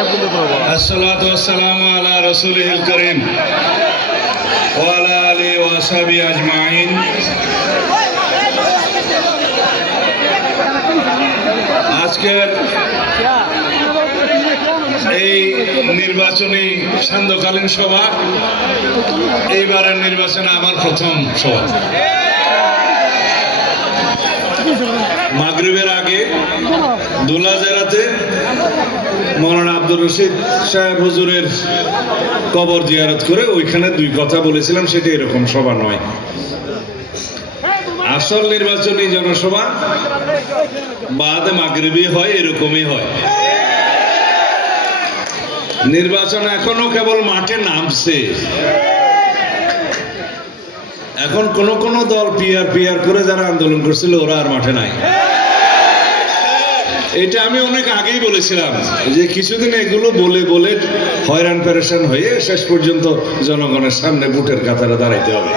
আসসালাতু ওয়াসসালামু আলা রাসূলিল কারীম ওয়া আলা আলিহি ওয়া সাহবিহি আজমাইন। আজকের এই নির্বাচনী সান্ধ্যকালীন সভা, এইবারের নির্বাচনে আমার প্রথম সভা। মাগরিবের আগে দুলাজেরাতে মৌলানা আব্দুর রশিদ সাহেব হুজুরের কবর জিয়ারত করে ওইখানে দুই কথা বলেছিলাম, সেটা এরকম সভা নয়। আসল নির্বাচনী জনসভা বাদে মাগরিবি হয়, এরকমই হয়। নির্বাচন এখনো কেবল মাঠে নামছে। এখন কোন দল পিয়ার করে যারা আন্দোলন করছিল ওরা আর মাঠে নাই। এটা আমি অনেক আগেই বলেছিলাম যে কিছুদিন এগুলো বলে হয়রান পেরেশান হয়ে শেষ পর্যন্ত জনগণের সামনে বুটের কাতারে দাঁড়াইতে হবে।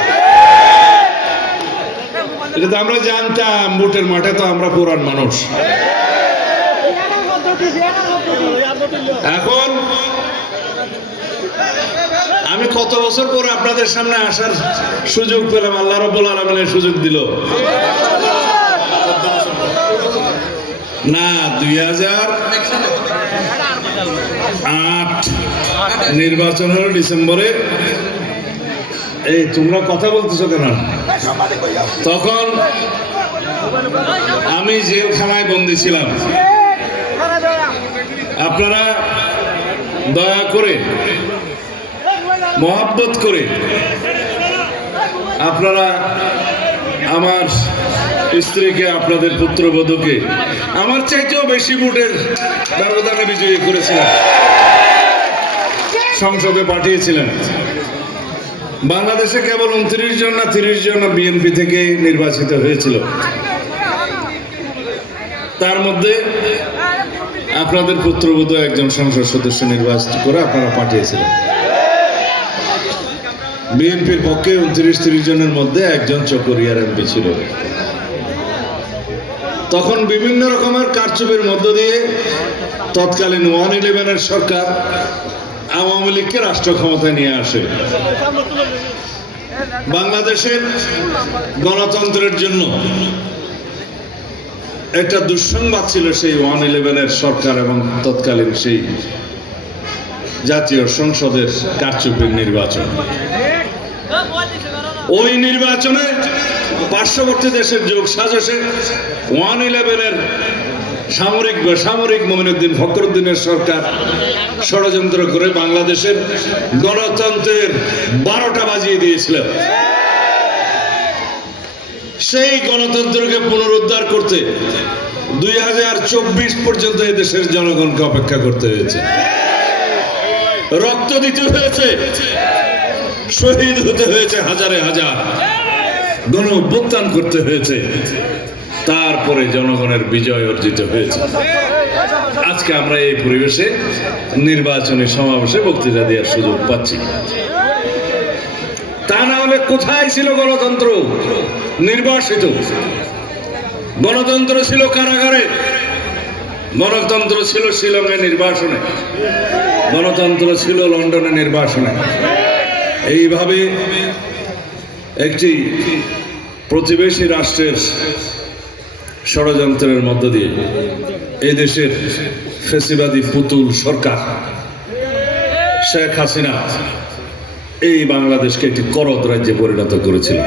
এটা তো আমরা জানতাম, বুটের মাঠে তো আমরা পুরান মানুষ। এখন আমি কত বছর পরে আপনাদের সামনে আসার সুযোগ পেলাম, আল্লাহ রাব্বুল আলামিনের সুযোগ দিল না। 2008 নির্বাচন হলো ডিসেম্বরে। এই তোমরা কথা বলতেছো কেন? তখন আমি জেলখানায় বন্দী ছিলাম। আপনারা দয়া করে মহব্বত করে আপনারা আমার স্ত্রীকে, আপনাদের পুত্রবধূকে আমার চাইতেও বেশি ভোটের ব্যবধানে বিজয়ী করেছিলেন, সংসদে পাঠিয়েছিলেন। বাংলাদেশে কেবল 29 জন না 30 জন বিএনপি থেকে নির্বাচিত হয়েছিল। তার মধ্যে আপনাদের পুত্রবধূ একজন সংসদ সদস্য নির্বাচিত করে আপনারা পাঠিয়েছিলেন। বিএনপির পক্ষে 29-30 জনের মধ্যে একজন চকরিয়ার এমপি ছিল। তখন বিভিন্ন রকমের কারচুপির মধ্য দিয়ে তৎকালীন 111-এর সরকার আওয়ামী লীগকে রাষ্ট্র ক্ষমতায় নিয়ে আসে। বাংলাদেশের গণতন্ত্রের জন্য একটা দুঃসংবাদ ছিল সেই 111-এর সরকার এবং তৎকালীন সেই জাতীয় সংসদের কারচুপির নির্বাচন। ওই নির্বাচনে পার্শ্ববর্তী দেশের যোগ সাজসে 111-এর সামরিক মঈনুদ্দিন ফখরুদ্দিনের সরকার ষড়যন্ত্র করে বাংলাদেশের গণতন্ত্রের 12টা বাজিয়ে দিয়েছিল। সেই গণতন্ত্রকে পুনরুদ্ধার করতে 2024 পর্যন্ত এই দেশের জনগণকে অপেক্ষা করতে হয়েছে, রক্ত দিতে হয়েছে, শহীদ হতে হয়েছে হাজারে হাজার, গণঅভ্যুত্থান করতে হয়েছে, তারপরে জনগণের বিজয় অর্জিত হয়েছে। আজকে আমরা এই পরিবেশে নির্বাচনী সমাবেশে বক্তৃতা দেওয়ার সুযোগ পাচ্ছি। তা না হলে কোথায় ছিল গণতন্ত্র? নির্বাসিত গণতন্ত্র ছিল কারাগারে, গণতন্ত্র ছিল শিলংয়ে নির্বাসনে, গণতন্ত্র ছিল লন্ডনে নির্বাসনে। এইভাবে একটি প্রতিবেশী রাষ্ট্রের ষড়যন্ত্রের মধ্য দিয়ে এই দেশের ফ্যাসিবাদী পুতুল সরকার শেখ হাসিনা এই বাংলাদেশকে একটি করদ রাজ্যে পরিণত করেছিল।